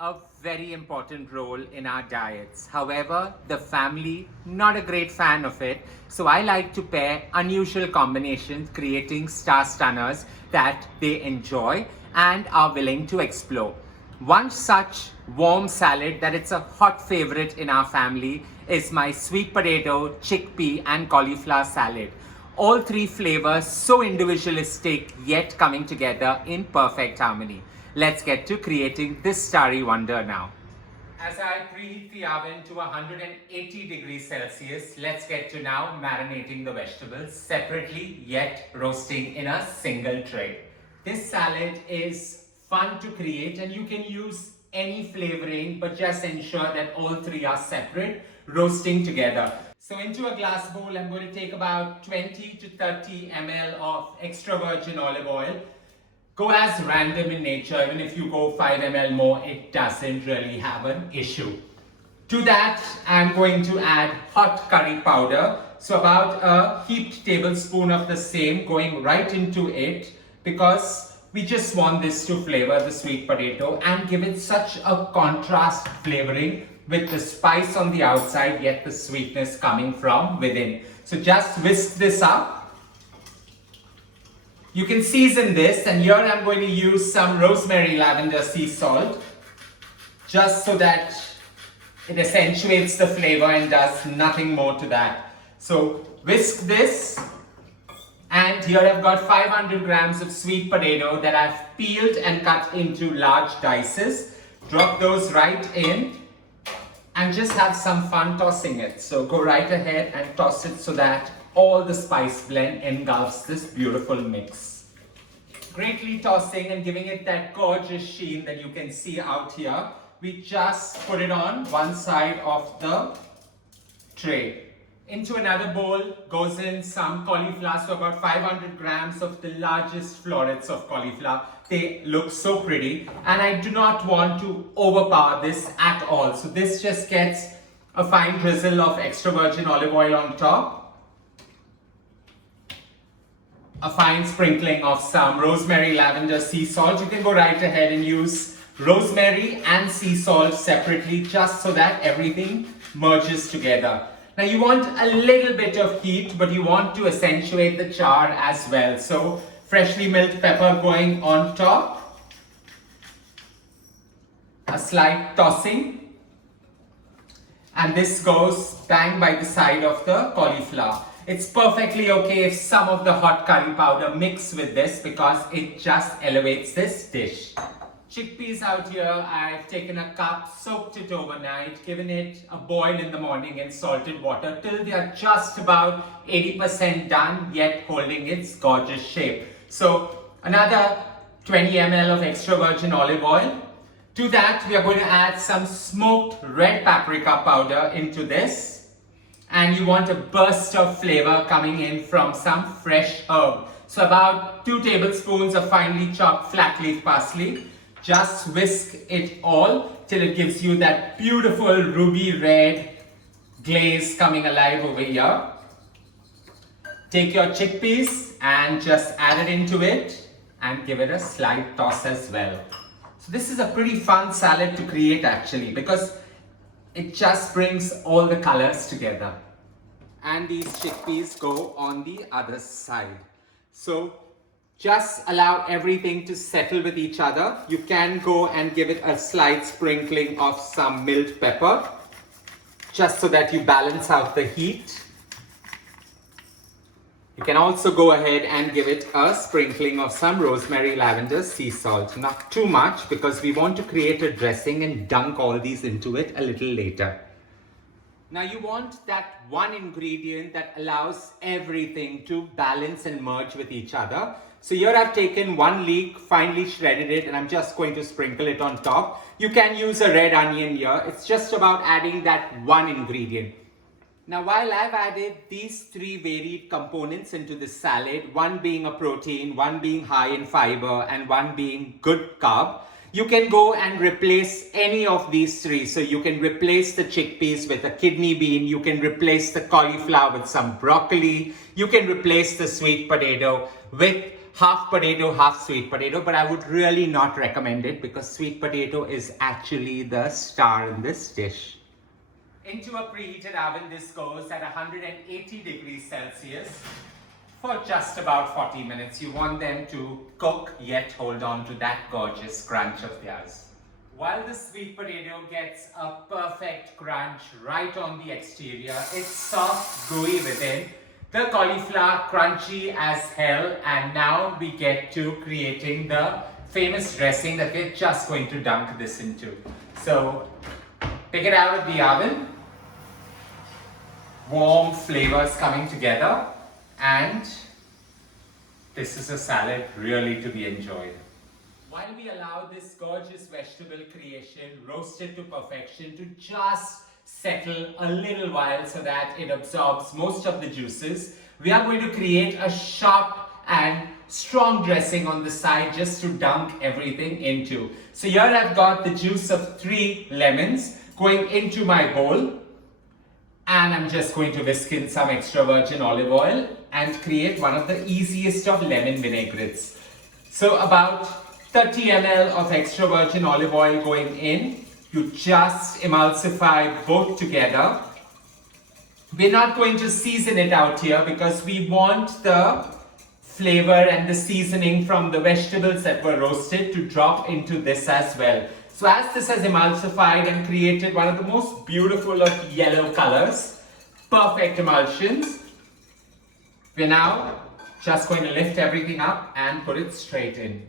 a very important role in our diets. However, the family, not a great fan of it. So I like to pair unusual combinations, creating star stunners that they enjoy and are willing to explore. One such warm salad that it's a hot favorite in our family is my sweet potato, chickpea and cauliflower salad. All three flavors so individualistic yet coming together in perfect harmony. Let's get to creating this starry wonder now. As I preheat the oven to 180 degrees Celsius, let's get to now marinating the vegetables separately yet roasting in a single tray. This salad is fun to create and you can use any flavoring, but just ensure that all three are separate, roasting together. So into a glass bowl, I'm going to take about 20 to 30 ml of extra virgin olive oil. Go as random in nature, even if you go 5 ml more, it doesn't really have an issue. To that, I'm going to add hot curry powder. So about a heaped tablespoon of the same going right into it, because we just want this to flavor the sweet potato and give it such a contrast flavoring with the spice on the outside, yet the sweetness coming from within. So just whisk this up. You can season this, and here I'm going to use some rosemary lavender sea salt, just so that it accentuates the flavor and does nothing more to that. So whisk this, and here I've got 500 grams of sweet potato that I've peeled and cut into large dices. Drop those right in and just have some fun tossing it. So go right ahead and toss it so that all the spice blend engulfs this beautiful mix. Greatly tossing and giving it that gorgeous sheen that you can see out here. We just put it on one side of the tray. Into another bowl goes in some cauliflower, so about 500 grams of the largest florets of cauliflower. They look so pretty, and I do not want to overpower this at all. So this just gets a fine drizzle of extra virgin olive oil on top, a fine sprinkling of some rosemary lavender sea salt. You can go right ahead and use rosemary and sea salt separately, just so that everything merges together. Now you want a little bit of heat, but you want to accentuate the char as well. So freshly milled pepper going on top, a slight tossing, and this goes bang by the side of the cauliflower. It's perfectly okay if some of the hot curry powder mix with this, because it just elevates this dish. Chickpeas out here, I've taken a cup, soaked it overnight, given it a boil in the morning in salted water till they are just about 80% done, yet holding its gorgeous shape. So another 20 ml of extra virgin olive oil. To that, we are going to add some smoked red paprika powder into this. And you want a burst of flavor coming in from some fresh herb. So about 2 tablespoons of finely chopped flat leaf parsley. Just whisk it all till it gives you that beautiful ruby red glaze coming alive over here. Take your chickpeas and just add it into it and give it a slight toss as well. So this is a pretty fun salad to create actually, because it just brings all the colors together. And these chickpeas go on the other side. So just allow everything to settle with each other. You can go and give it a slight sprinkling of some milled pepper, just so that you balance out the heat. You can also go ahead and give it a sprinkling of some rosemary lavender sea salt. Not too much, because we want to create a dressing and dunk all these into it a little later. Now you want that one ingredient that allows everything to balance and merge with each other. So here I've taken 1 leek, finely shredded it, and I'm just going to sprinkle it on top. You can use a red onion here. It's just about adding that one ingredient. Now while I've added these 3 varied components into the salad, one being a protein, one being high in fiber, and one being good carb, you can go and replace any of these 3. So you can replace the chickpeas with a kidney bean, you can replace the cauliflower with some broccoli, you can replace the sweet potato with half potato, half sweet potato, but I would really not recommend it because sweet potato is actually the star in this dish. Into a preheated oven, this goes at 180 degrees Celsius for just about 40 minutes. You want them to cook yet hold on to that gorgeous crunch of theirs. While the sweet potato gets a perfect crunch right on the exterior, it's soft, gooey within, the cauliflower crunchy as hell, and now we get to creating the famous dressing that we're just going to dunk this into. So pick it out of the oven. Warm flavors coming together, and this is a salad really to be enjoyed. While we allow this gorgeous vegetable creation roasted to perfection to just settle a little while so that it absorbs most of the juices, we are going to create a sharp and strong dressing on the side just to dunk everything into. So here I've got the juice of 3 lemons going into my bowl. And I'm just going to whisk in some extra virgin olive oil and create one of the easiest of lemon vinaigrettes. So about 30 ml of extra virgin olive oil going in. You just emulsify both together. We're not going to season it out here because we want the flavor and the seasoning from the vegetables that were roasted to drop into this as well. So as this has emulsified and created one of the most beautiful of yellow colors, perfect emulsions, we're now just going to lift everything up and put it straight in.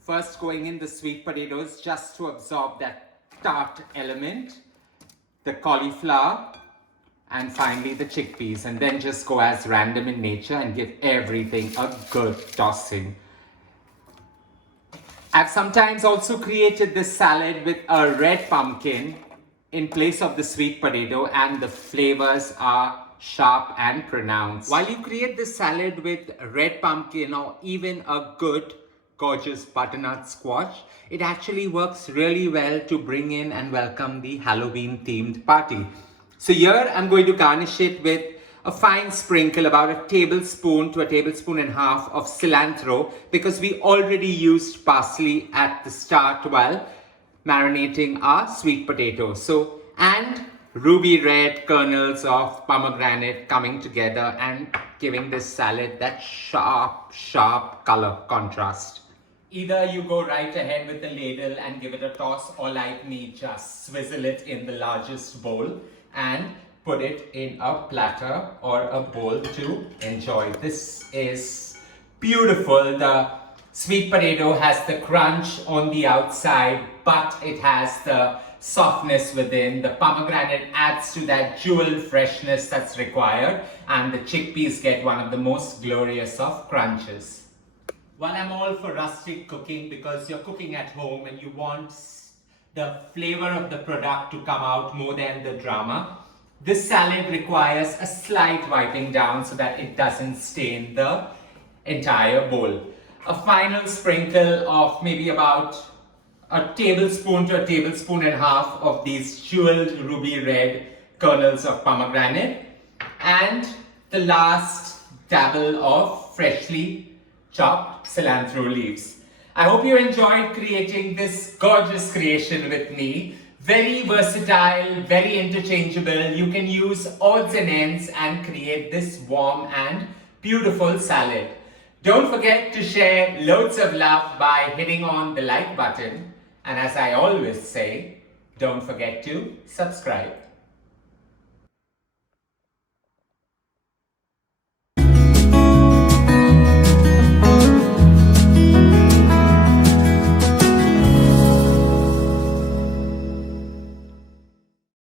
First going in the sweet potatoes just to absorb that tart element, the cauliflower, and finally the chickpeas, and then just go as random in nature and give everything a good tossing. I've sometimes also created this salad with a red pumpkin in place of the sweet potato, and the flavors are sharp and pronounced. While you create this salad with red pumpkin or even a good gorgeous butternut squash, it actually works really well to bring in and welcome the Halloween themed party. So here I'm going to garnish it with a fine sprinkle, about a tablespoon to a tablespoon and a half of cilantro, because we already used parsley at the start while marinating our sweet potatoes. So, and ruby red kernels of pomegranate coming together and giving this salad that sharp color contrast. Either you go right ahead with the ladle and give it a toss, or like me, just swizzle it in the largest bowl and put it in a platter or a bowl to enjoy. This is beautiful. The sweet potato has the crunch on the outside, but it has the softness within. The pomegranate adds to that jewel freshness that's required, and the chickpeas get one of the most glorious of crunches. Well, I'm all for rustic cooking because you're cooking at home and you want the flavor of the product to come out more than the drama. This salad requires a slight wiping down so that it doesn't stain the entire bowl. A final sprinkle of maybe about a tablespoon to a tablespoon and a half of these jeweled ruby red kernels of pomegranate, and the last dabble of freshly chopped cilantro leaves. I hope you enjoyed creating this gorgeous creation with me. Very versatile, very interchangeable. You can use odds and ends and create this warm and beautiful salad. Don't forget to share loads of love by hitting on the like button. And as I always say, don't forget to subscribe.